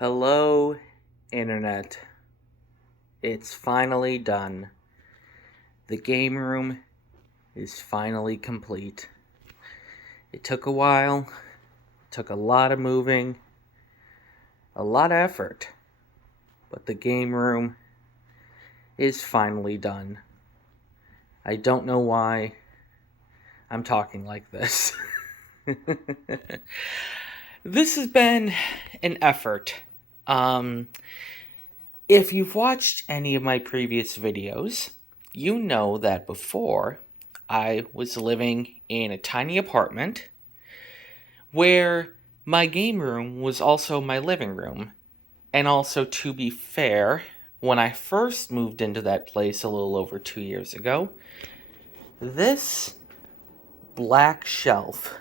Hello, Internet. It's finally done. The game room is finally complete. It took a while, took a lot of moving, a lot of effort, but the game room is finally done. I don't know why I'm talking like this. This has been an effort. If you've watched any of my previous videos, you know that before I was living in a tiny apartment where my game room was also my living room. And also, to be fair, when I first moved into that place a little over 2 years ago, this black shelf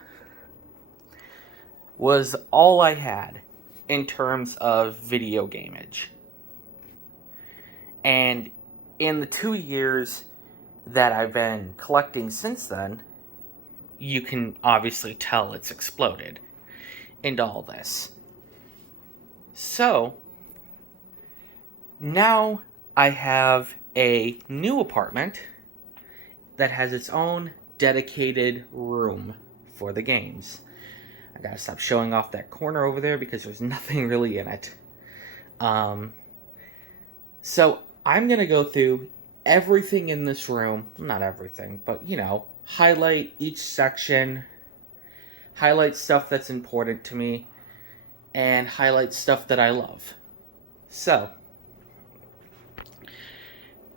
was all I had in terms of video gameage. And in the 2 years that I've been collecting since then, you can obviously tell it's exploded into all this. So, now I have a new apartment that has its own dedicated room for the games. I gotta stop showing off that corner over there because there's nothing really in it. So I'm gonna go through everything in this room. Not everything, but highlight each section, highlight stuff that's important to me, and highlight stuff that I love. So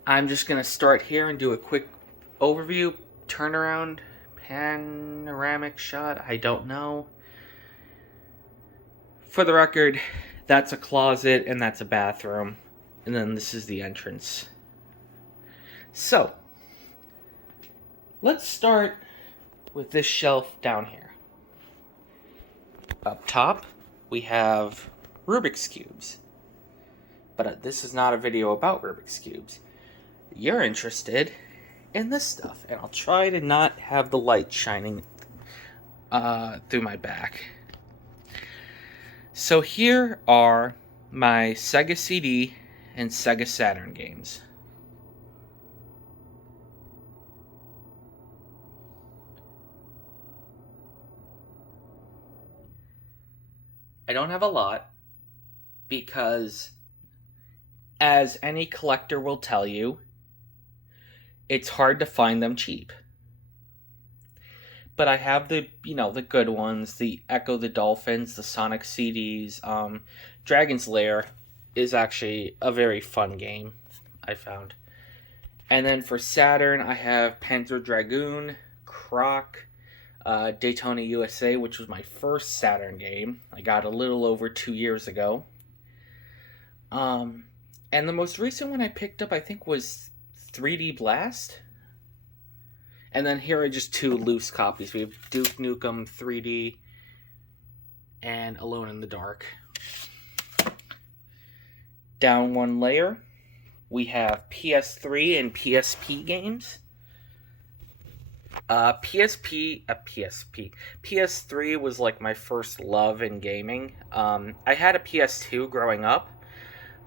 I'm just gonna start here and do a quick overview, turnaround, panoramic shot. I don't know. For the record, that's a closet and that's a bathroom. And then this is the entrance. So, let's start with this shelf down here. Up top, we have Rubik's Cubes. But this is not a video about Rubik's Cubes. You're interested in this stuff. And I'll try to not have the light shining through my back. So here are my Sega CD and Sega Saturn games. I don't have a lot because, as any collector will tell you, it's hard to find them cheap. But I have the good ones, the Echo the Dolphins, the Sonic CDs. Dragon's Lair is actually a very fun game, I found. And then for Saturn, I have Panzer Dragoon, Croc, Daytona USA, which was my first Saturn game. I got a little over 2 years ago. And the most recent one I picked up, I think, was 3D Blast. And then here are just two loose copies. We have Duke Nukem 3D and Alone in the Dark. Down one layer, we have PS3 and PSP games. PS3 was like my first love in gaming. I had a PS2 growing up,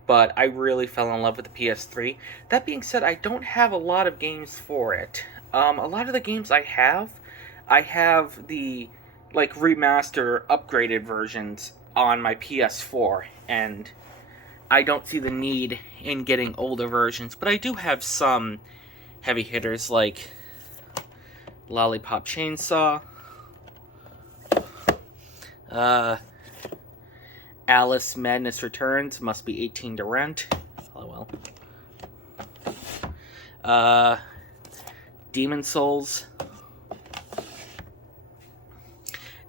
but I really fell in love with the PS3. That being said, I don't have a lot of games for it. A lot of the games I have the remaster upgraded versions on my PS4, and I don't see the need in getting older versions, but I do have some heavy hitters like Lollipop Chainsaw, Alice Madness Returns, must be 18 to rent, LOL. Demon Souls,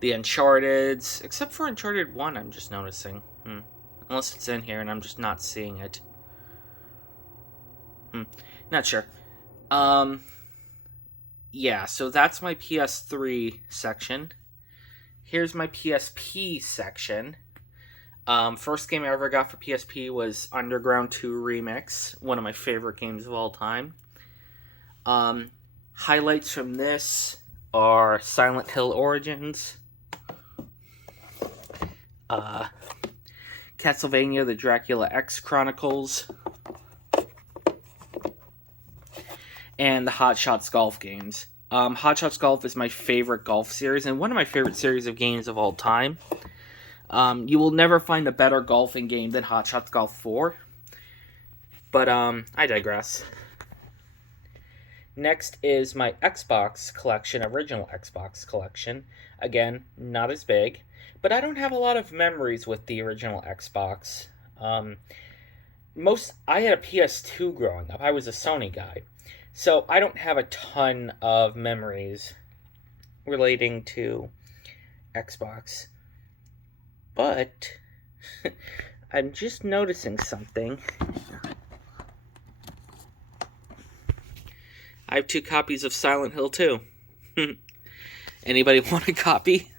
the Uncharted's, except for Uncharted 1, I'm just noticing. Unless it's in here and I'm just not seeing it. Not sure. Yeah, so that's my PS3 section. Here's my PSP section. First game I ever got for PSP was Underground 2 Remix, one of my favorite games of all time. Highlights from this are Silent Hill Origins, Castlevania, the Dracula X Chronicles, and the Hot Shots Golf games. Hot Shots Golf is my favorite golf series and one of my favorite series of games of all time. You will never find a better golfing game than Hot Shots Golf 4. But I digress. Next is my Xbox collection, original Xbox collection. Again, not as big, but I don't have a lot of memories with the original Xbox. I had a PS2 growing up. I was a Sony guy. So I don't have a ton of memories relating to Xbox. But I'm just noticing something. I have 2 copies of Silent Hill 2. Anybody want a copy?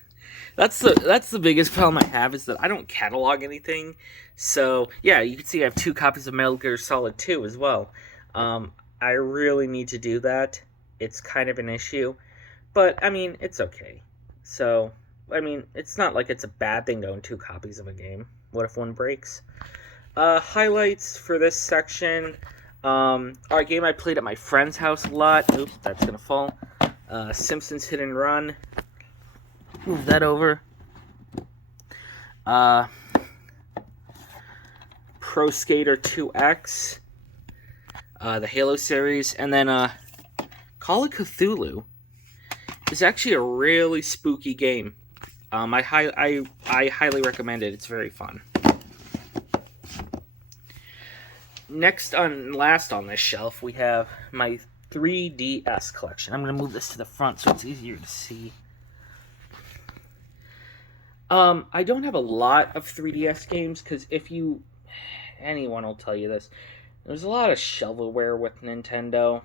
That's the biggest problem I have, is that I don't catalog anything. So, yeah, you can see I have 2 copies of Metal Gear Solid 2 as well. I really need to do that. It's kind of an issue. But, I mean, it's okay. So, I mean, it's not like it's a bad thing to own 2 copies of a game. What if one breaks? Highlights for this section. Our game I played at my friend's house a lot. Oops, that's gonna fall. Simpsons Hit and Run. Move that over. Pro Skater 2X. The Halo series. And then, Call of Cthulhu is actually a really spooky game. I highly recommend it. It's very fun. Last on this shelf, we have my 3DS collection. I'm going to move this to the front so it's easier to see. I don't have a lot of 3DS games, because anyone will tell you this, there's a lot of shovelware with Nintendo.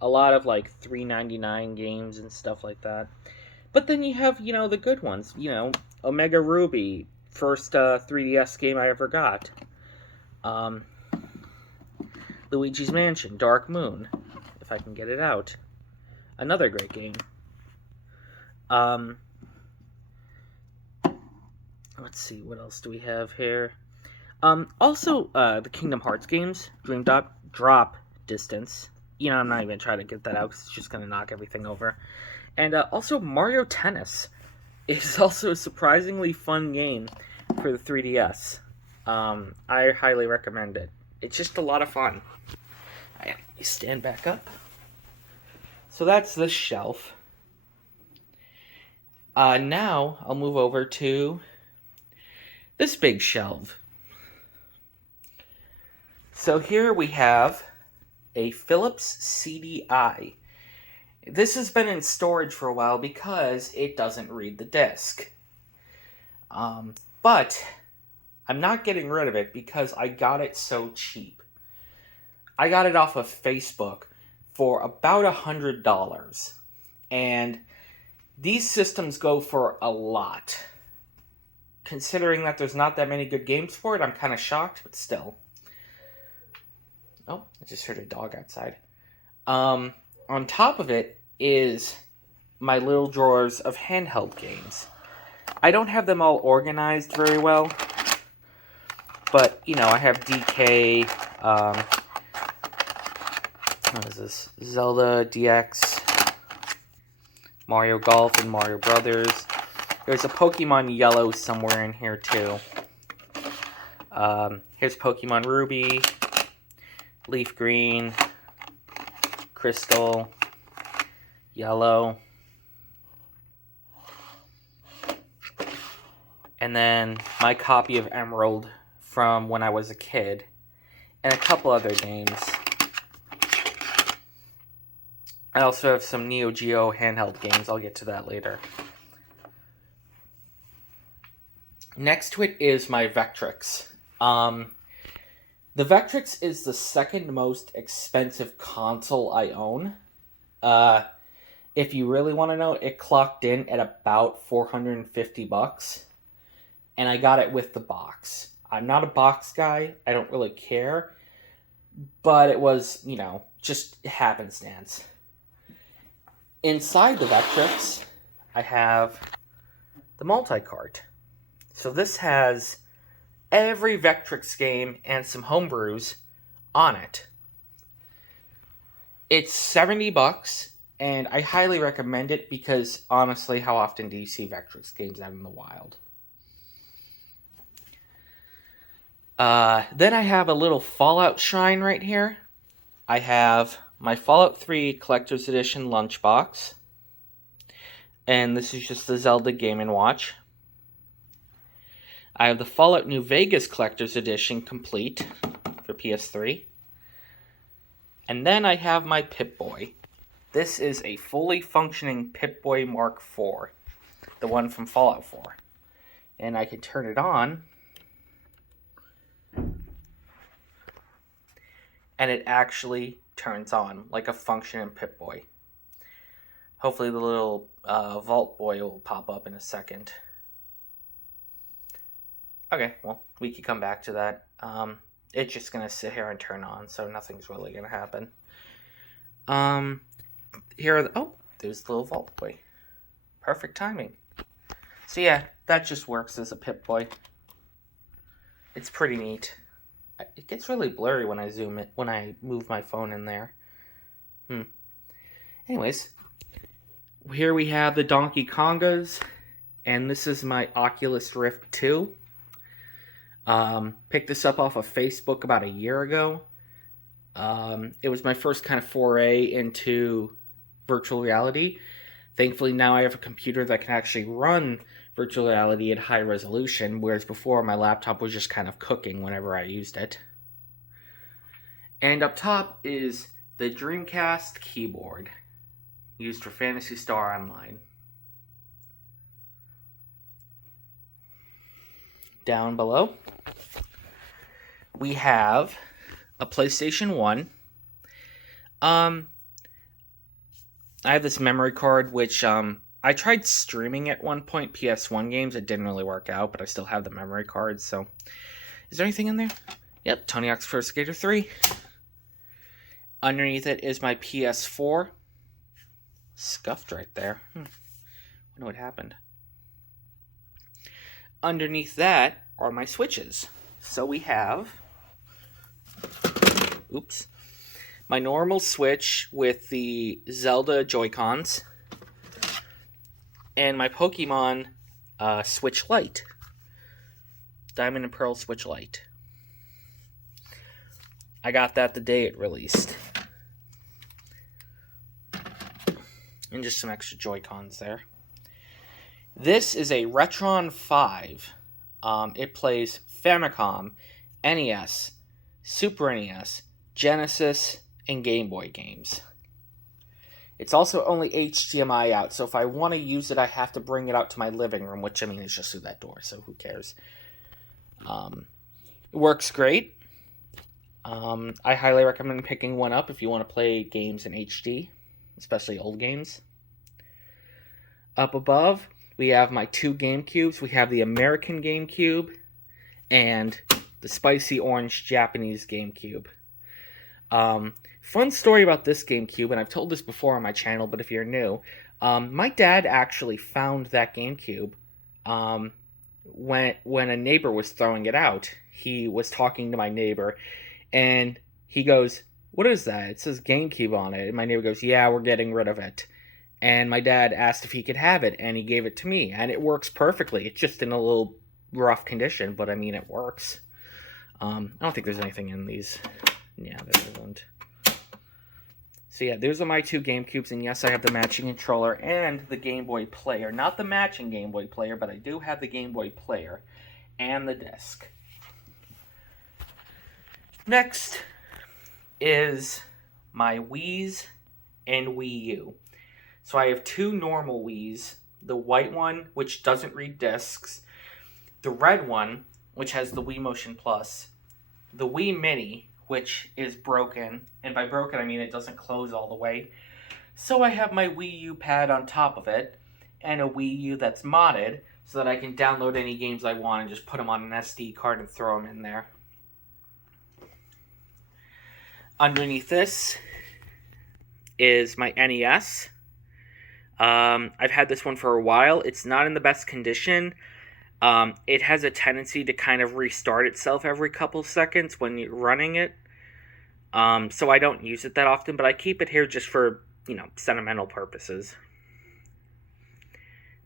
A lot of, like, $3.99 games and stuff like that. But then you have, the good ones. Omega Ruby, first 3DS game I ever got. Luigi's Mansion, Dark Moon, if I can get it out. Another great game. Let's see, what else do we have here? Also, the Kingdom Hearts games, Dream Drop Distance. I'm not even trying to get that out because it's just going to knock everything over. And also, Mario Tennis is also a surprisingly fun game for the 3DS. I highly recommend it. It's just a lot of fun. Let me stand back up. So that's this shelf. Now I'll move over to this big shelf. So here we have a Philips CDI. This has been in storage for a while because it doesn't read the disc. But I'm not getting rid of it because I got it so cheap. I got it off of Facebook for about $100. And these systems go for a lot. Considering that there's not that many good games for it, I'm kind of shocked, but still. Oh, I just heard a dog outside. On top of it is my little drawers of handheld games. I don't have them all organized very well. But, I have DK, what is this? Zelda DX, Mario Golf, and Mario Brothers. There's a Pokemon Yellow somewhere in here, too. Here's Pokemon Ruby, Leaf Green, Crystal, Yellow. And then my copy of Emerald from when I was a kid. And a couple other games. I also have some Neo Geo handheld games. I'll get to that later. Next to it is my Vectrex. The Vectrex is the second most expensive console I own. If you really want to know, it clocked in at about $450. And I got it with the box. I'm not a box guy. I don't really care. But it was, just happenstance. Inside the Vectrex, I have the multi-cart. So this has every Vectrix game and some homebrews on it. It's $70, and I highly recommend it because, honestly, how often do you see Vectrix games out in the wild? Then I have a little Fallout shrine right here. I have my Fallout 3 Collector's Edition lunchbox. And this is just the Zelda Game & Watch. I have the Fallout New Vegas Collector's Edition complete for PS3. And then I have my Pip-Boy. This is a fully functioning Pip-Boy Mark IV. The one from Fallout 4. And I can turn it on. And it actually turns on like a functioning Pip-Boy. Hopefully the little Vault Boy will pop up in a second. Okay, well, we can come back to that. It's just going to sit here and turn on, so nothing's really going to happen. Here are the... Oh, there's the little Vault Boy. Perfect timing. So yeah, that just works as a Pip-Boy. It's pretty neat. It gets really blurry when I zoom it, when I move my phone in there. Anyways, here we have the Donkey Kongas, and this is my Oculus Rift 2. Picked this up off of Facebook about a year ago. It was my first kind of foray into virtual reality. Thankfully, now I have a computer that can actually run virtual reality at high resolution, whereas before my laptop was just kind of cooking whenever I used it. And up top is the Dreamcast keyboard, used for Phantasy Star Online. Down below, we have a PlayStation 1. I have this memory card, which I tried streaming at one point, PS1 games. It didn't really work out, but I still have the memory card, so... Is there anything in there? Yep, Tony Hawk's Pro Skater 3. Underneath it is my PS4. Scuffed right there. I wonder what happened. Underneath that are my Switches. So we have... Oops. My normal Switch with the Zelda Joy-Cons. And my Pokemon Switch Lite. Diamond and Pearl Switch Lite. I got that the day it released. And just some extra Joy-Cons there. This is a Retron 5. It plays Famicom, NES, Super NES, Genesis, and Game Boy games. It's also only HDMI out, so if I want to use it, I have to bring it out to my living room, which, I mean, is just through that door, so who cares? It works great. I highly recommend picking one up if you want to play games in HD, especially old games. Up above, we have my two GameCubes. We have the American GameCube and the spicy orange Japanese GameCube. Fun story about this GameCube, and I've told this before on my channel, but if you're new, my dad actually found that GameCube when a neighbor was throwing it out. He was talking to my neighbor, and he goes, "What is that? It says GameCube on it." And my neighbor goes, "Yeah, we're getting rid of it." And my dad asked if he could have it, and he gave it to me, and it works perfectly. It's just in a little rough condition, but I mean, it works. I don't think there's anything in these. Yeah, there isn't. So yeah, those are my two GameCubes, and yes, I have the matching controller and the Game Boy player. Not the matching Game Boy player, but I do have the Game Boy player and the disc. Next is my Wii's and Wii U. So I have two normal Wii's. The white one, which doesn't read discs. The red one, which has the Wii Motion Plus. The Wii Mini, which is broken. And by broken, I mean it doesn't close all the way. So I have my Wii U pad on top of it. And a Wii U that's modded, so that I can download any games I want and just put them on an SD card and throw them in there. Underneath this is my NES. I've had this one for a while. It's not in the best condition. It has a tendency to kind of restart itself every couple seconds when you're running it. So I don't use it that often, but I keep it here just for, sentimental purposes.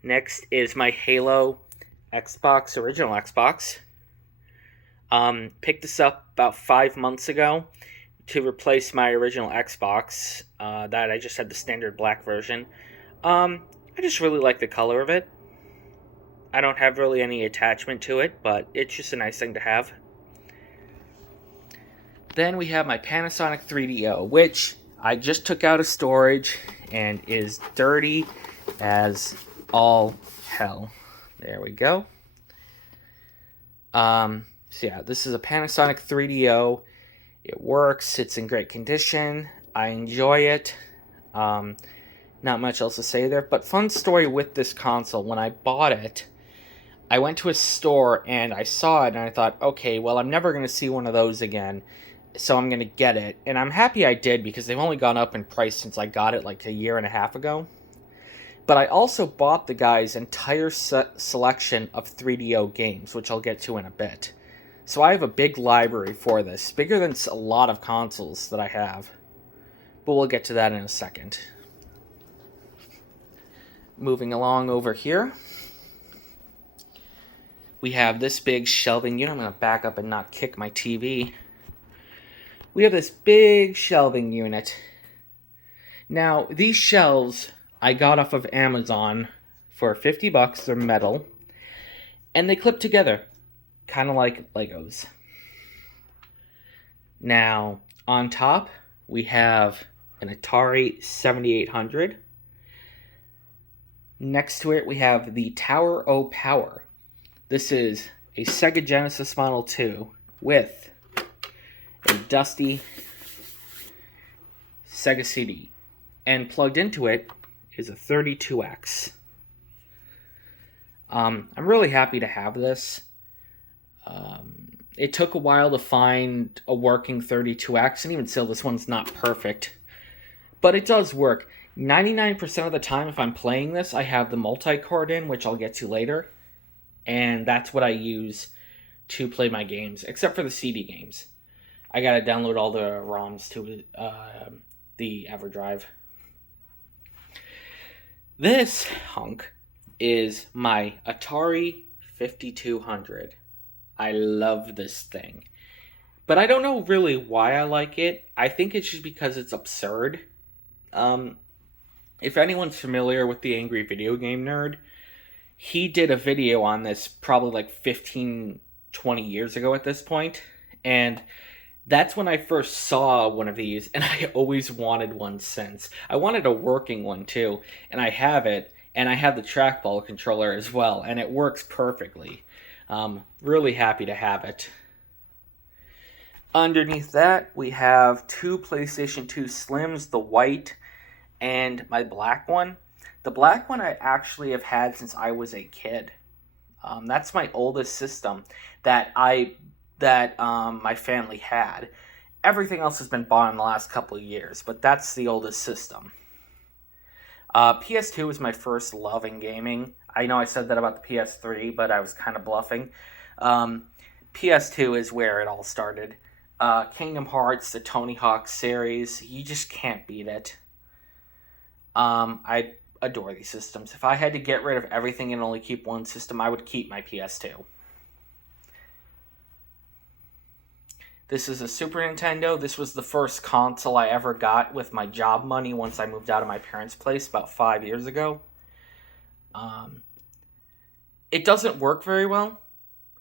Next is my Halo Xbox, original Xbox. Picked this up about 5 months ago to replace my original Xbox, that I just had the standard black version. I just really like the color of it. I don't have really any attachment to it, but it's just a nice thing to have. Then we have my Panasonic 3DO, which I just took out of storage and is dirty as all hell. There we go. So yeah, this is a Panasonic 3DO. It works. It's in great condition. I enjoy it. Not much else to say there. But fun story with this console. When I bought it, I went to a store and I saw it and I thought, okay, well, I'm never going to see one of those again, so I'm going to get it. And I'm happy I did because they've only gone up in price since I got it like a year and a half ago. But I also bought the guy's entire selection of 3DO games, which I'll get to in a bit. So I have a big library for this, bigger than a lot of consoles that I have. But we'll get to that in a second. Moving along over here, we have this big shelving unit. I'm going to back up and not kick my TV. We have this big shelving unit. Now, these shelves I got off of Amazon for $50. They're metal. And they clip together, kind of like Legos. Now, on top, we have an Atari 7800. Next to it, we have the Tower O Power. This is a Sega Genesis Model 2 with a dusty Sega CD. And plugged into it is a 32X. I'm really happy to have this. It took a while to find a working 32X, and even still, this one's not perfect. But it does work. 99% of the time, if I'm playing this, I have the multi-card in, which I'll get to later. And that's what I use to play my games, except for the CD games. I gotta download all the ROMs to the EverDrive. This hunk is my Atari 5200. I love this thing. But I don't know really why I like it. I think it's just because it's absurd. If anyone's familiar with the Angry Video Game Nerd, he did a video on this probably like 15, 20 years ago at this point. And that's when I first saw one of these, and I always wanted one since. I wanted a working one too, and I have it, and I have the trackball controller as well, and it works perfectly. Really happy to have it. Underneath that, we have two PlayStation 2 Slims, the white and my black one. The black one I actually have had since I was a kid. That's my oldest system that my family had. Everything else has been bought in the last couple of years, but that's the oldest system. PS2 was my first love in gaming. I know I said that about the PS3, but I was kind of bluffing. PS2 is where it all started. Kingdom Hearts, the Tony Hawk series, you just can't beat it. I adore these systems. If I had to get rid of everything and only keep one system, I would keep my PS2. This is a Super Nintendo. This was the first console I ever got with my job money once I moved out of my parents' place about 5 years ago. It doesn't work very well.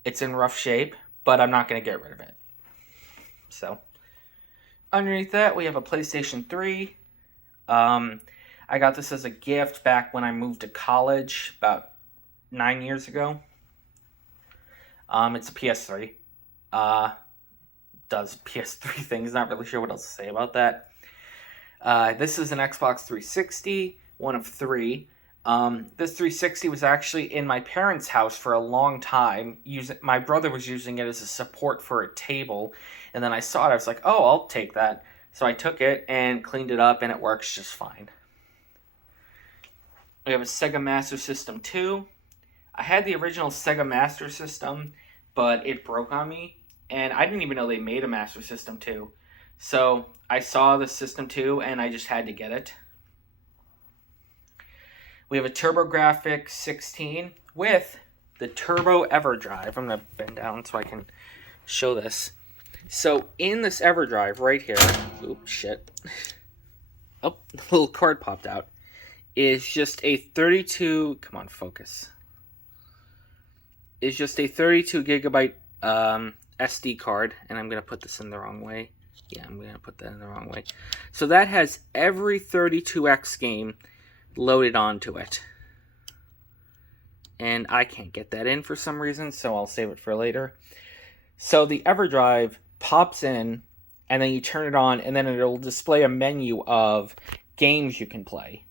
It's in rough shape, but I'm not going to get rid of it. So, underneath that, we have a PlayStation 3. I got this as a gift back when I moved to college about 9 years ago. It's a PS3. Does PS3 things. Not really sure what else to say about that. This is an Xbox 360, one of three. This 360 was actually in my parents' house for a long time. My brother was using it as a support for a table, and then I saw it. I was like, oh, I'll take that. So I took it and cleaned it up, and it works just fine. We have a Sega Master System 2. I had the original Sega Master System, but it broke on me, and I didn't even know they made a Master System 2. So I saw the System 2, and I just had to get it. We have a TurboGrafx 16 with the Turbo EverDrive. I'm going to bend down so I can show this. So in this EverDrive right here, oops, shit. Oh, the little card popped out. Is just a 32, come on, focus. Is just a 32 gigabyte SD card, and I'm going to put this in the wrong way. Yeah, I'm going to put that in the wrong way. So that has every 32X game loaded onto it. And I can't get that in for some reason, so I'll save it for later. So the EverDrive pops in, and then you turn it on, and then it'll display a menu of games you can play.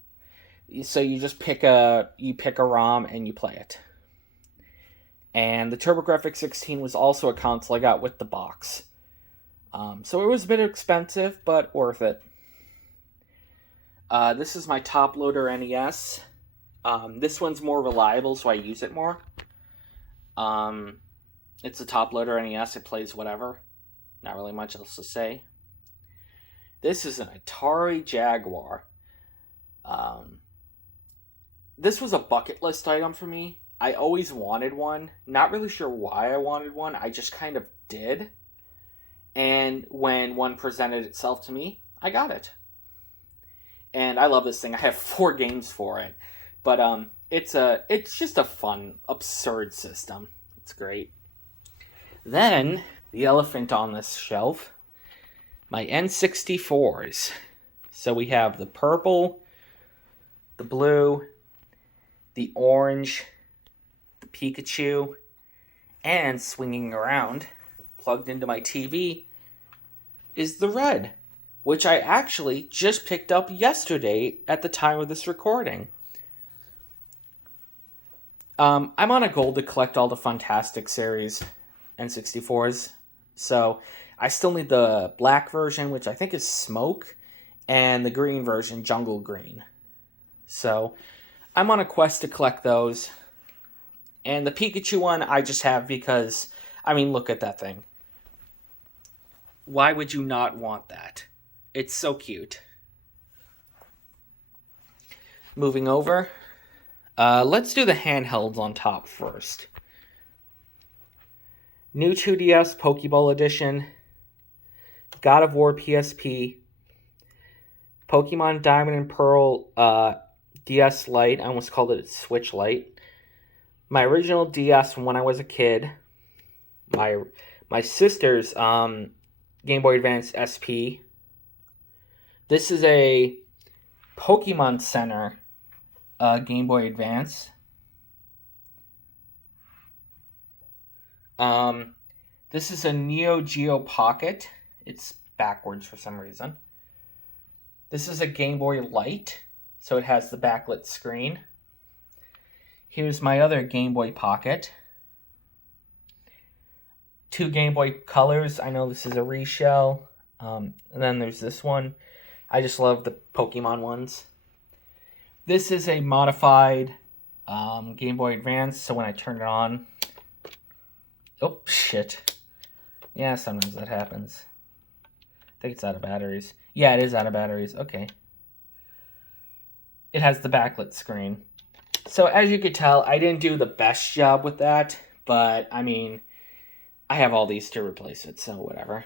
So you just pick a ROM and you play it. And the TurboGrafx 16 was also a console I got with the box. So it was a bit expensive, but worth it. This is my top loader NES. This one's more reliable, so I use it more. It's a top loader NES. It plays whatever. Not really much else to say. This is an Atari Jaguar. This was a bucket list item for me. I always wanted one. Not really sure why I wanted one. I just kind of did. And when one presented itself to me, I got it. And I love this thing. I have 4 games for it. But it's just a fun, absurd system. It's great. Then, the elephant on this shelf, my N64s. So we have the purple, the blue, the orange, the Pikachu, and swinging around, plugged into my TV, is the red, which I actually just picked up yesterday at the time of this recording. I'm on a goal to collect all the Fantastic series N64s, so I still need the black version, which I think is Smoke, and the green version, Jungle Green. So I'm on a quest to collect those. And the Pikachu one I just have because, I mean, look at that thing. Why would you not want that? It's so cute. Moving over. Let's do the handhelds on top first. New 2DS Pokeball Edition. God of War PSP. Pokemon Diamond and Pearl DS Lite. I almost called it Switch Lite. My original DS from when I was a kid. My sister's Game Boy Advance SP. This is a Pokemon Center Game Boy Advance. This is a Neo Geo Pocket. It's backwards for some reason. This is a Game Boy Light, so it has the backlit screen. Here's my other Game Boy Pocket. 2 Game Boy Colors. I know this is a reshell. And then there's this one. I just love the Pokemon ones. This is a modified Game Boy Advance, so when I turn it on... Oh, shit. Yeah, sometimes that happens. I think it's out of batteries. Yeah, it is out of batteries. Okay. It has the backlit screen. So as you could tell, I didn't do the best job with that, but I mean, I have all these to replace it, so whatever.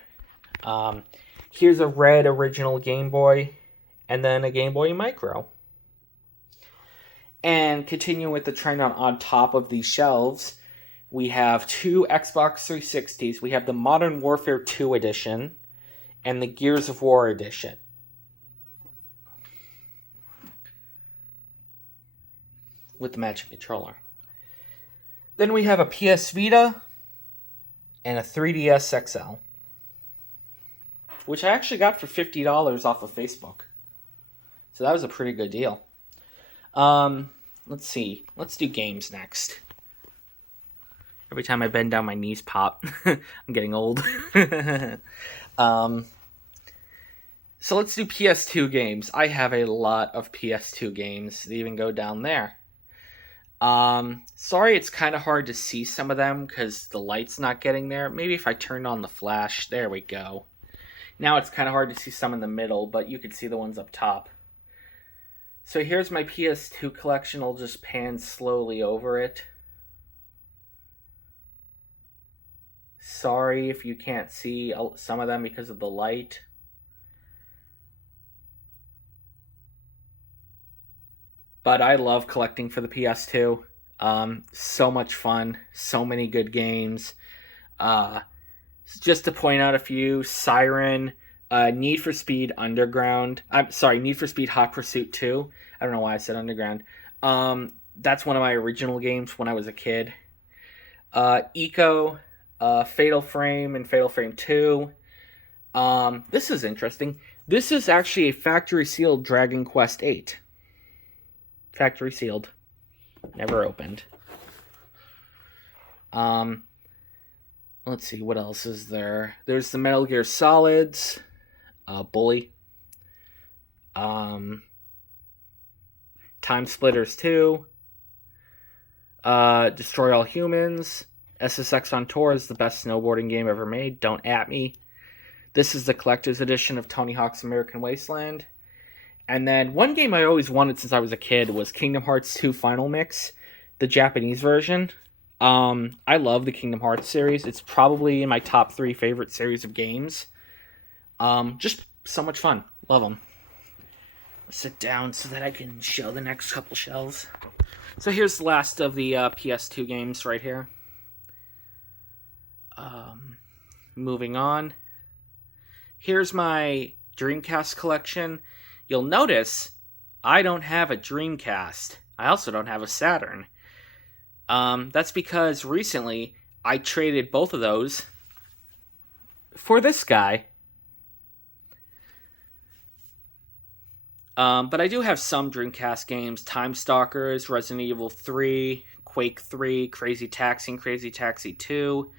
Here's a red original Game Boy, and then a Game Boy Micro. And continuing with the trend on top of these shelves, we have 2 Xbox 360s. We have the Modern Warfare 2 edition and the Gears of War edition. With the matching controller. Then we have a PS Vita and a 3DS XL, which I actually got for $50 off of Facebook. So that was a pretty good deal. Let's see. Let's do games next. Every time I bend down, my knees pop. I'm getting old. So let's do PS2 games. I have a lot of PS2 games that even go down there. Sorry, it's kind of hard to see some of them because the light's not getting there. Maybe if I turned on the flash, there we go. Now it's kind of hard to see some in the middle, but you can see the ones up top. So here's my PS2 collection. I'll just pan slowly over it. Sorry if you can't see some of them because of the light. But I love collecting for the PS2. So much fun. So many good games. Just to point out a few: Siren, Need for Speed Underground. I'm sorry, Need for Speed Hot Pursuit 2. I don't know why I said Underground. That's one of my original games when I was a kid. Eco, Fatal Frame, and Fatal Frame 2. This is interesting. This is actually a factory sealed Dragon Quest VIII. Factory sealed. Never opened. Let's see, what else is there? There's the Metal Gear Solids. Bully. Time Splitters 2. Destroy All Humans. SSX on Tour is the best snowboarding game ever made. Don't at me. This is the collector's edition of Tony Hawk's American Wasteland. And then one game I always wanted since I was a kid was Kingdom Hearts 2 Final Mix, the Japanese version. I love the Kingdom Hearts series. It's probably in my top 3 favorite series of games. Just so much fun. Love them. Let's sit down so that I can show the next couple shelves. So here's the last of the PS2 games right here. Moving on. Here's my Dreamcast collection. You'll notice I don't have a Dreamcast. I also don't have a Saturn. That's because recently I traded both of those for this guy. But I do have some Dreamcast games: Time Stalkers, Resident Evil 3, Quake 3, Crazy Taxi, and Crazy Taxi 2.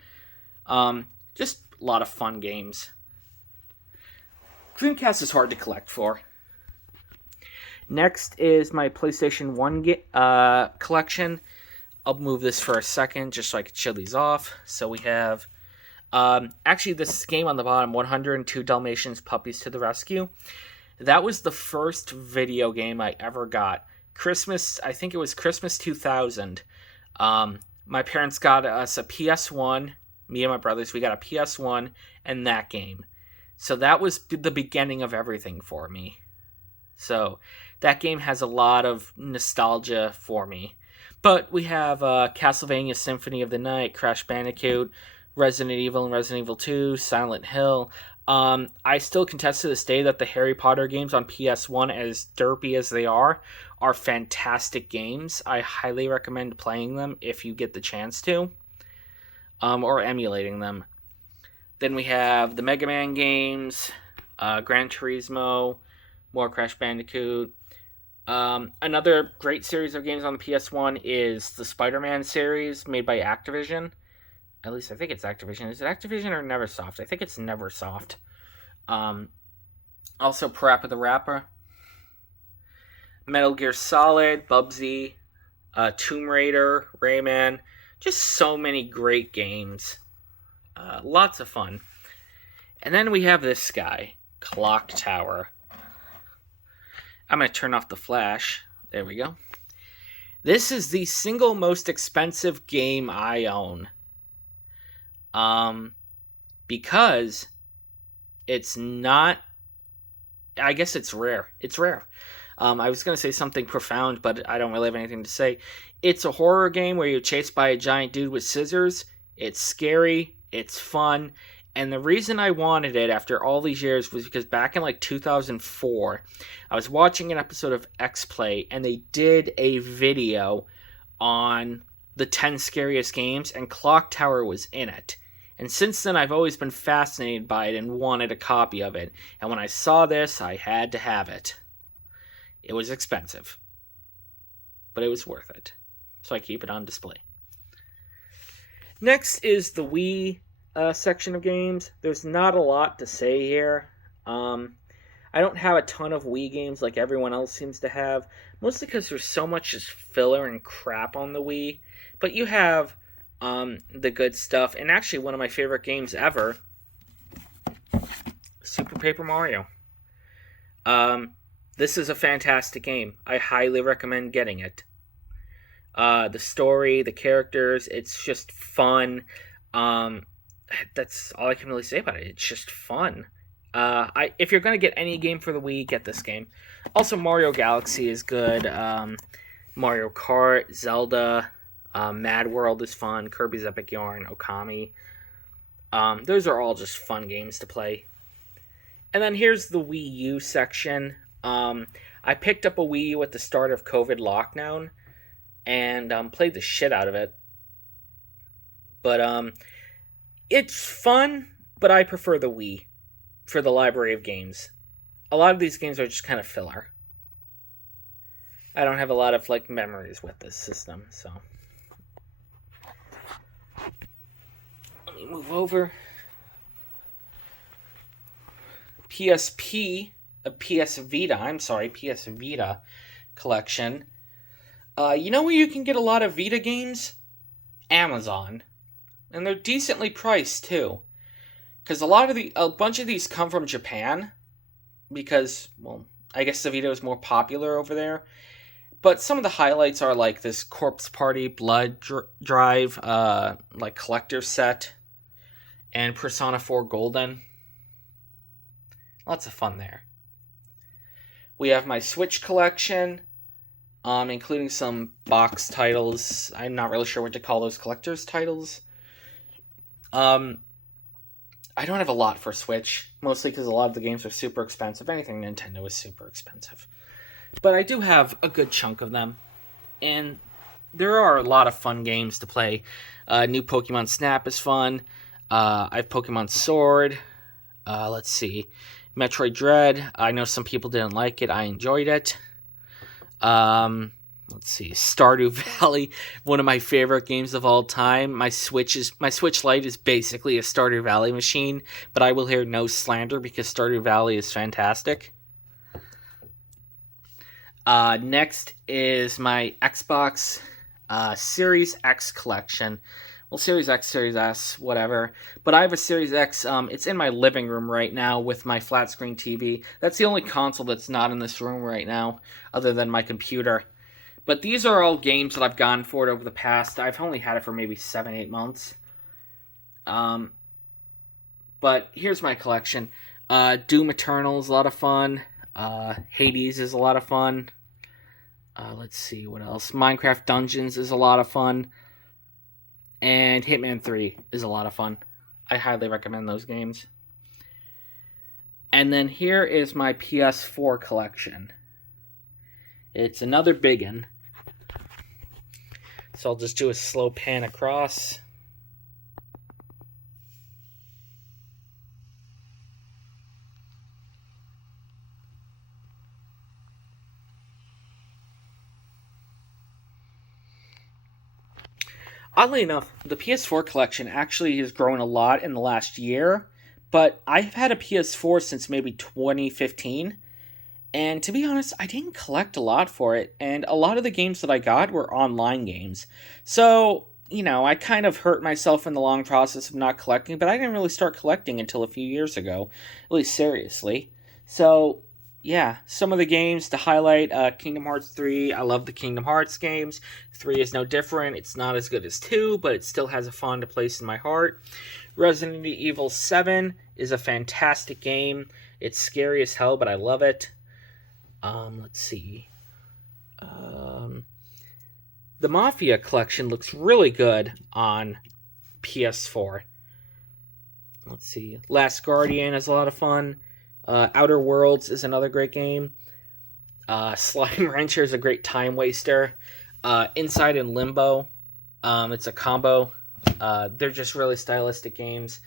Just a lot of fun games. Dreamcast is hard to collect for. Next is my PlayStation 1 collection. I'll move this for a second just so I can show these off. So we have, actually this game on the bottom, 102 Dalmatians Puppies to the Rescue. That was the first video game I ever got. Christmas, I think it was Christmas 2000. My parents got us a PS1. Me and my brothers, we got a PS1 and that game. So that was the beginning of everything for me. So that game has a lot of nostalgia for me. But we have Castlevania Symphony of the Night, Crash Bandicoot, Resident Evil and Resident Evil 2, Silent Hill. I still contest to this day that the Harry Potter games on PS1, as derpy as they are fantastic games. I highly recommend playing them if you get the chance to, or emulating them. Then we have the Mega Man games, Gran Turismo, more Crash Bandicoot. Another great series of games on the PS1 is the Spider-Man series made by Activision. At least I think it's Activision. Is it Activision or Neversoft? I think it's Neversoft. Also Parappa the Rapper. Metal Gear Solid, Bubsy, Tomb Raider, Rayman. Just so many great games. Lots of fun. And then we have this guy, Clock Tower. I'm going to turn off the flash. There we go. This is the single most expensive game I own. Because it's not, I guess it's rare. It's rare. I was going to say something profound, but I don't really have anything to say. It's a horror game where you're chased by a giant dude with scissors. It's scary. It's fun. And the reason I wanted it after all these years was because back in like 2004, I was watching an episode of X-Play, and they did a video on the 10 scariest games, and Clock Tower was in it. And since then, I've always been fascinated by it and wanted a copy of it. And when I saw this, I had to have it. It was expensive, but it was worth it. So I keep it on display. Next is the Wii section of games. There's not a lot to say here. I don't have a ton of Wii games like everyone else seems to have, mostly because there's so much just filler and crap on the Wii. But you have the good stuff, and actually one of my favorite games ever, Super Paper Mario. This is a fantastic game. I highly recommend getting it. The story, the characters, it's just fun. That's all I can really say about it. It's just fun. If you're gonna get any game for the Wii, get this game. Also, Mario Galaxy is good. Mario Kart, Zelda, Mad World is fun. Kirby's Epic Yarn, Okami. Those are all just fun games to play. And then here's the Wii U section. I picked up a Wii U at the start of COVID lockdown and played the shit out of it. But it's fun, but I prefer the Wii for the library of games. A lot of these games are just kind of filler. I don't have a lot of memories with this system, so let me move over. PS Vita collection. You know where you can get a lot of Vita games? Amazon. And they're decently priced, too. Because a bunch of these come from Japan. Because, well, I guess the Vita is more popular over there. But some of the highlights are this Corpse Party Blood Drive, collector set. And Persona 4 Golden. Lots of fun there. We have my Switch collection, including some box titles. I'm not really sure what to call those collector's titles. I don't have a lot for Switch, mostly because a lot of the games are super expensive. Anything Nintendo is super expensive. But I do have a good chunk of them. And there are a lot of fun games to play. New Pokemon Snap is fun. I have Pokemon Sword. Let's see. Metroid Dread. I know some people didn't like it. I enjoyed it. Let's see. Stardew Valley. One of my favorite games of all time. My Switch Lite is basically a Stardew Valley machine, but I will hear no slander because Stardew Valley is fantastic. Next is my Xbox Series X collection. Well, Series X, Series S, whatever. But I have a Series X. It's in my living room right now with my flat screen TV. That's the only console that's not in this room right now, other than my computer. But these are all games that I've gone for it over the past. I've only had it for maybe 7-8 months. But here's my collection. Doom Eternal is a lot of fun. Hades is a lot of fun. Let's see, what else? Minecraft Dungeons is a lot of fun. And Hitman 3 is a lot of fun. I highly recommend those games. And then here is my PS4 collection. It's another big one. So I'll just do a slow pan across. Oddly enough, the PS4 collection actually has grown a lot in the last year, but I've had a PS4 since maybe 2015, and to be honest, I didn't collect a lot for it, and a lot of the games that I got were online games. So, I kind of hurt myself in the long process of not collecting, but I didn't really start collecting until a few years ago, at least seriously. So, yeah, some of the games to highlight, Kingdom Hearts 3, I love the Kingdom Hearts games. 3 is no different, it's not as good as 2, but it still has a fond place in my heart. Resident Evil 7 is a fantastic game. It's scary as hell, but I love it. Let's see. The Mafia collection looks really good on PS4. Let's see. Last Guardian is a lot of fun. Outer Worlds is another great game. Slime Rancher is a great time waster. Inside and Limbo, it's a combo. They're just really stylistic games.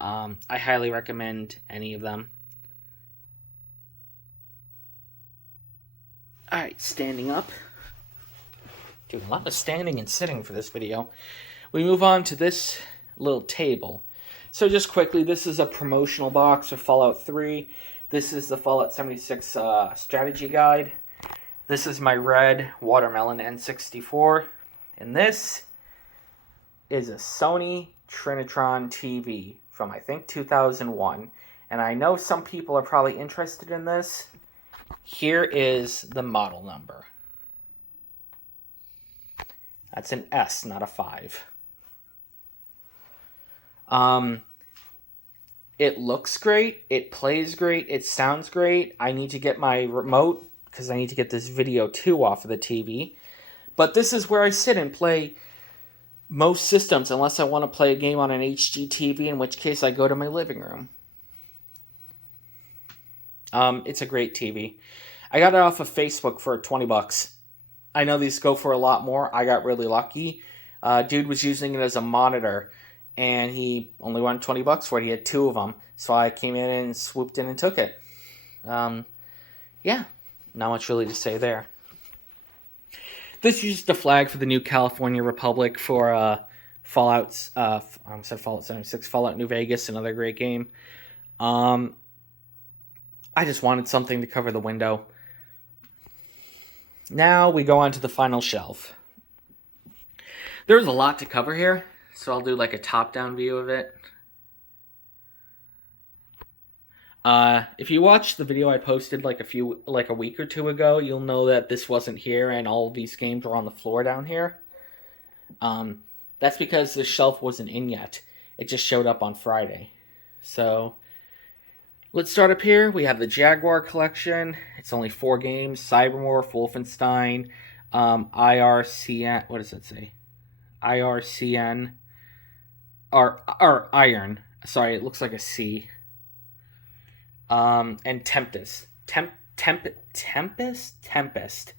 I highly recommend any of them. Alright, standing up. Doing a lot of standing and sitting for this video. We move on to this little table. So just quickly, this is a promotional box for Fallout 3. This is the Fallout 76 strategy guide. This is my red Watermelon N64. And this is a Sony Trinitron TV from, I think, 2001. And I know some people are probably interested in this. Here is the model number. That's an S, not a 5. It looks great. It plays great. It sounds great. I need to get my remote because I need to get this video 2 off of the TV. But this is where I sit and play most systems, unless I want to play a game on an HGTV, in which case I go to my living room. It's a great TV. I got it off of Facebook for $20. I know these go for a lot more. I got really lucky. Dude was using it as a monitor, and he only wanted $20 for it. He had 2 of them, so I came in and swooped in and took it. Yeah, not much really to say there. This is the flag for the new California Republic for Fallout. I said Fallout 76, Fallout New Vegas, another great game. I just wanted something to cover the window. Now we go on to the final shelf. There's a lot to cover here, so I'll do like a top-down view of it. If you watched the video I posted like a week or 2 ago, you'll know that this wasn't here and all of these games were on the floor down here. That's because the shelf wasn't in yet. It just showed up on Friday. So let's start up here. We have the Jaguar collection. It's only 4 games: Cybermorph, Wolfenstein, IRCN. What does it say? IRCN or Iron. Sorry, it looks like a C. And Tempest. Tempest?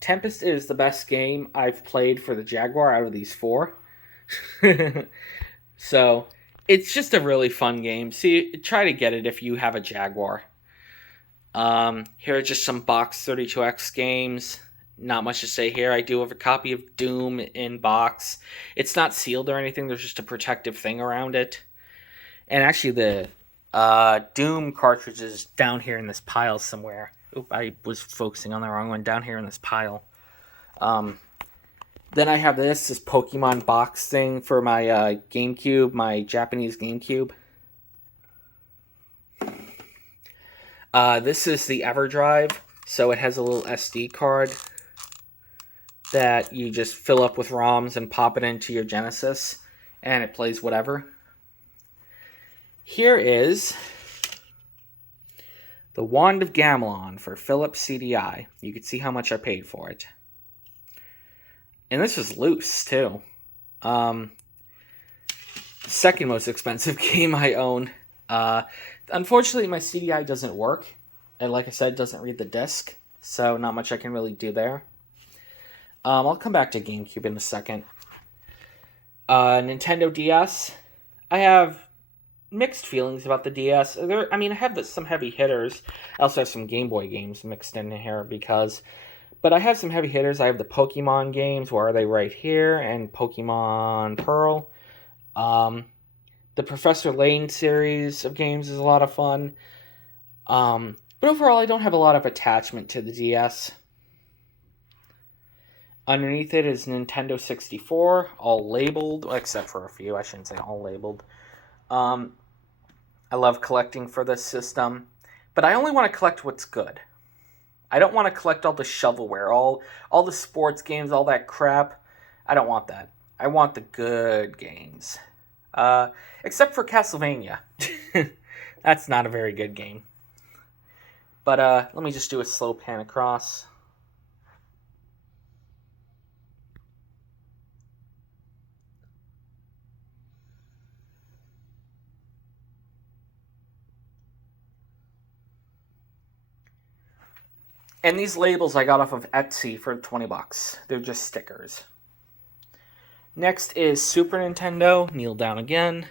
Tempest is the best game I've played for the Jaguar out of these 4. So, it's just a really fun game. See, try to get it if you have a Jaguar. Here are just some box 32X games. Not much to say here. I do have a copy of Doom in box. It's not sealed or anything. There's just a protective thing around it. And actually, the Doom cartridges down here in this pile somewhere. Oop, I was focusing on the wrong one. Down here in this pile. Then I have this Pokemon box thing for my GameCube, my Japanese GameCube. This is the EverDrive, so it has a little SD card that you just fill up with ROMs and pop it into your Genesis, and it plays whatever. Here is the Wand of Gamelon for Philips CDI. You can see how much I paid for it. And this is loose, too. Second most expensive game I own. Unfortunately, my CDI doesn't work. And like I said, it doesn't read the disc. So not much I can really do there. I'll come back to GameCube in a second. Nintendo DS. I have mixed feelings about the DS. I have some heavy hitters. I also have some Game Boy games mixed in here but I have some heavy hitters. I have the Pokemon games. Where are they? Right here. And Pokemon Pearl. The Professor Layton series of games is a lot of fun. But overall, I don't have a lot of attachment to the DS. Underneath it is Nintendo 64, all labeled, except for a few. I shouldn't say all labeled. I love collecting for this system, but I only want to collect what's good. I don't want to collect all the shovelware, all the sports games, all that crap. I don't want that. I want the good games. Except for Castlevania. That's not a very good game. But let me just do a slow pan across. And these labels I got off of Etsy for $20. They're just stickers. Next is Super Nintendo. Kneel down again.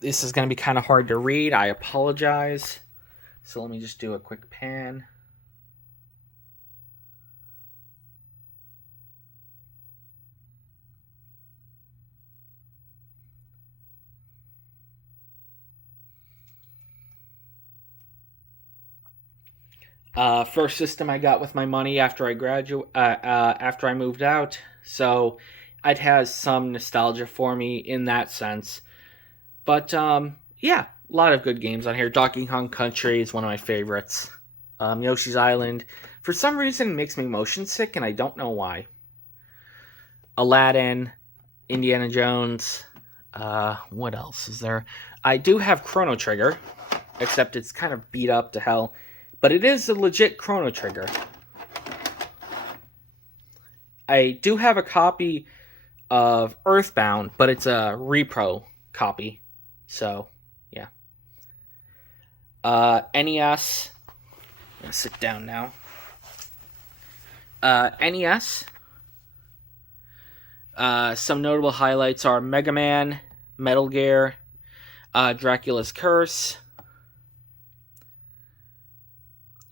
This is going to be kind of hard to read. I apologize. So let me just do a quick pan. First system I got with my money after after I moved out. So it has some nostalgia for me in that sense. But yeah, a lot of good games on here. Donkey Kong Country is one of my favorites. Yoshi's Island, for some reason, makes me motion sick, and I don't know why. Aladdin, Indiana Jones. What else is there? I do have Chrono Trigger, except it's kind of beat up to hell. But it is a legit Chrono Trigger. I do have a copy of Earthbound, but it's a repro copy. So, yeah. NES. I'm going to sit down now. NES. Some notable highlights are Mega Man, Metal Gear, Dracula's Curse,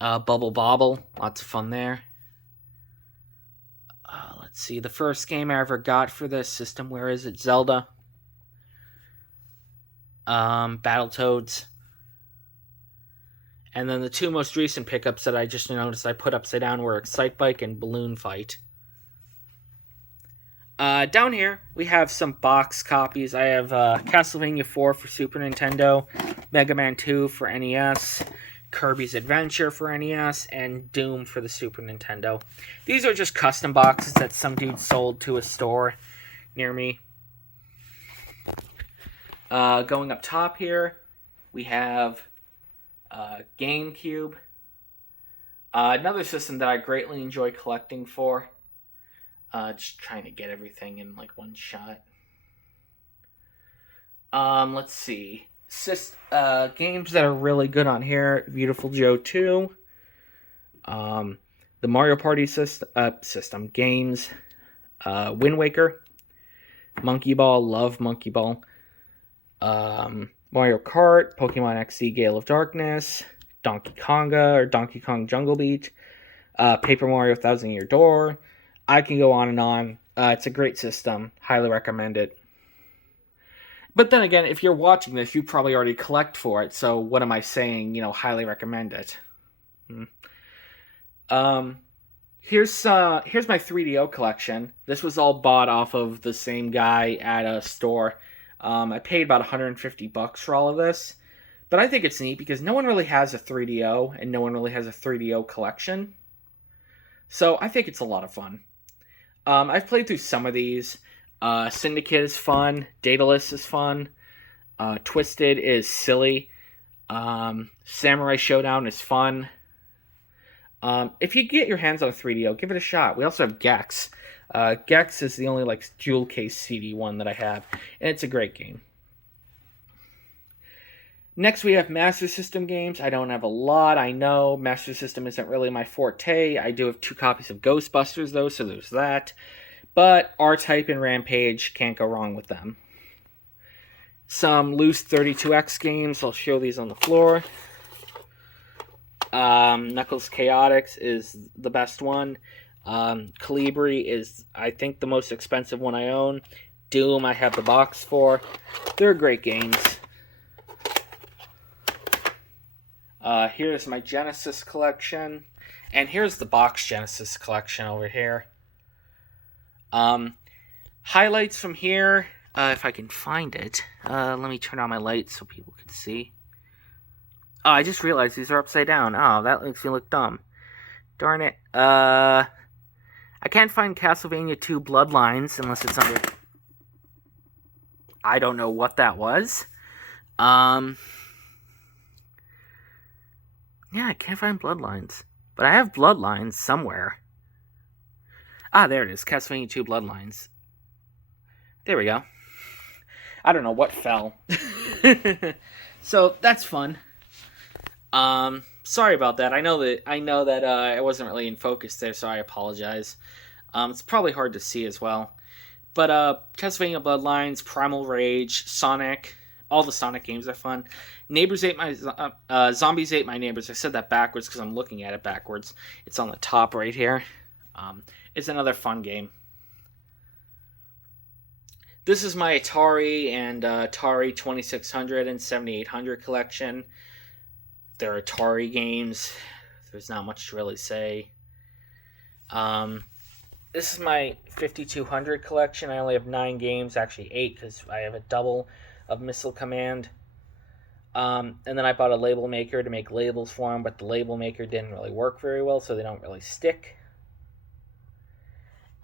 Bubble Bobble. Lots of fun there. Let's see. The first game I ever got for this system, where is it? Zelda. Battletoads. And then the two most recent pickups that I just noticed I put upside down were Excitebike and Balloon Fight. Down here, we have some box copies. I have Castlevania 4 for Super Nintendo, Mega Man 2 for NES, Kirby's Adventure for NES, and Doom for the Super Nintendo. These are just custom boxes that some dude sold to a store near me. Going up top here, we have GameCube. Another system that I greatly enjoy collecting for. Just trying to get everything in like one shot. Let's see. Games that are really good on here. Beautiful Joe 2. The Mario Party system games. Wind Waker. Monkey Ball. Love Monkey Ball. Mario Kart. Pokemon XD Gale of Darkness. Donkey Konga or Donkey Kong Jungle Beat. Paper Mario Thousand Year Door. I can go on and on. It's a great system. Highly recommend it. But then again, if you're watching this, you probably already collect for it. So what am I saying? Highly recommend it. Here's my 3DO collection. This was all bought off of the same guy at a store. I paid about $150 for all of this. But I think it's neat because no one really has a 3DO and no one really has a 3DO collection. So I think it's a lot of fun. I've played through some of these. Syndicate is fun. Daedalus is fun. Twisted is silly. Samurai Showdown is fun. If you get your hands on a 3DO, give it a shot. We also have Gex. Gex is the only jewel case CD one that I have, and it's a great game. Next, we have Master System games. I don't have a lot, I know. Master System isn't really my forte. I do have 2 copies of Ghostbusters, though, so there's that. But R-Type and Rampage, can't go wrong with them. Some loose 32X games. I'll show these on the floor. Knuckles Chaotix is the best one. Calibri is, I think, the most expensive one I own. Doom, I have the box for. They're great games. Here's my Genesis collection. And here's the box Genesis collection over here. Highlights from here, if I can find it. Let me turn on my lights so people can see. Oh, I just realized these are upside down. Oh, that makes me look dumb. Darn it. I can't find Castlevania 2 Bloodlines unless it's under... I don't know what that was. Yeah, I can't find Bloodlines. But I have Bloodlines somewhere. Ah, there it is. Castlevania 2 Bloodlines. There we go. I don't know what fell. So, that's fun. Sorry about that. I know that I wasn't really in focus there, so I apologize. It's probably hard to see as well. But Castlevania Bloodlines, Primal Rage, Sonic, all the Sonic games are fun. Zombies Ate My Neighbors. I said that backwards because I'm looking at it backwards. It's on the top right here. It's another fun game. This is my Atari and Atari 2600 and 7800 collection. They're Atari games. There's not much to really say. This is my 5200 collection. I only have 9 games, actually 8, because I have a double of Missile Command. And then I bought a label maker to make labels for them, but the label maker didn't really work very well, so they don't really stick.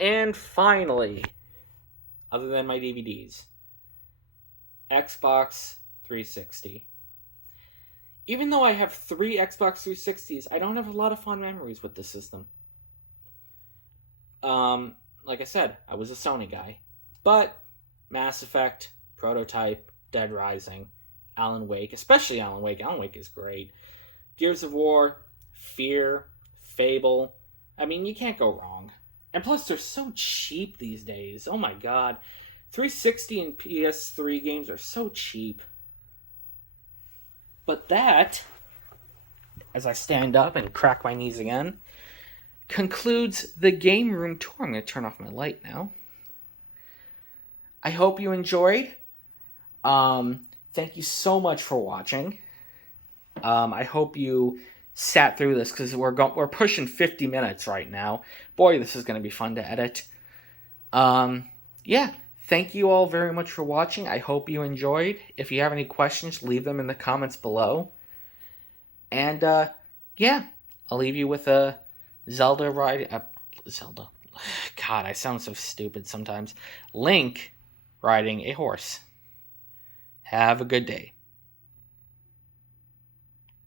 And finally, other than my DVDs, Xbox 360. Even though I have 3 Xbox 360s, I don't have a lot of fond memories with this system. Like I said, I was a Sony guy. But Mass Effect, Prototype, Dead Rising, Alan Wake, especially Alan Wake. Alan Wake is great. Gears of War, Fear, Fable. I mean, you can't go wrong. And plus, they're so cheap these days. Oh my god. 360 and PS3 games are so cheap. But that, as I stand up and crack my knees again, concludes the game room tour. I'm going to turn off my light now. I hope you enjoyed. Thank you so much for watching. I hope you sat through this because we're pushing 50 minutes right now. Boy, this is going to be fun to edit. Yeah, thank you all very much for watching. I hope you enjoyed. If you have any questions, leave them in the comments below. And yeah, I'll leave you with a Zelda ride. Zelda. God, I sound so stupid sometimes. Link riding a horse. Have a good day.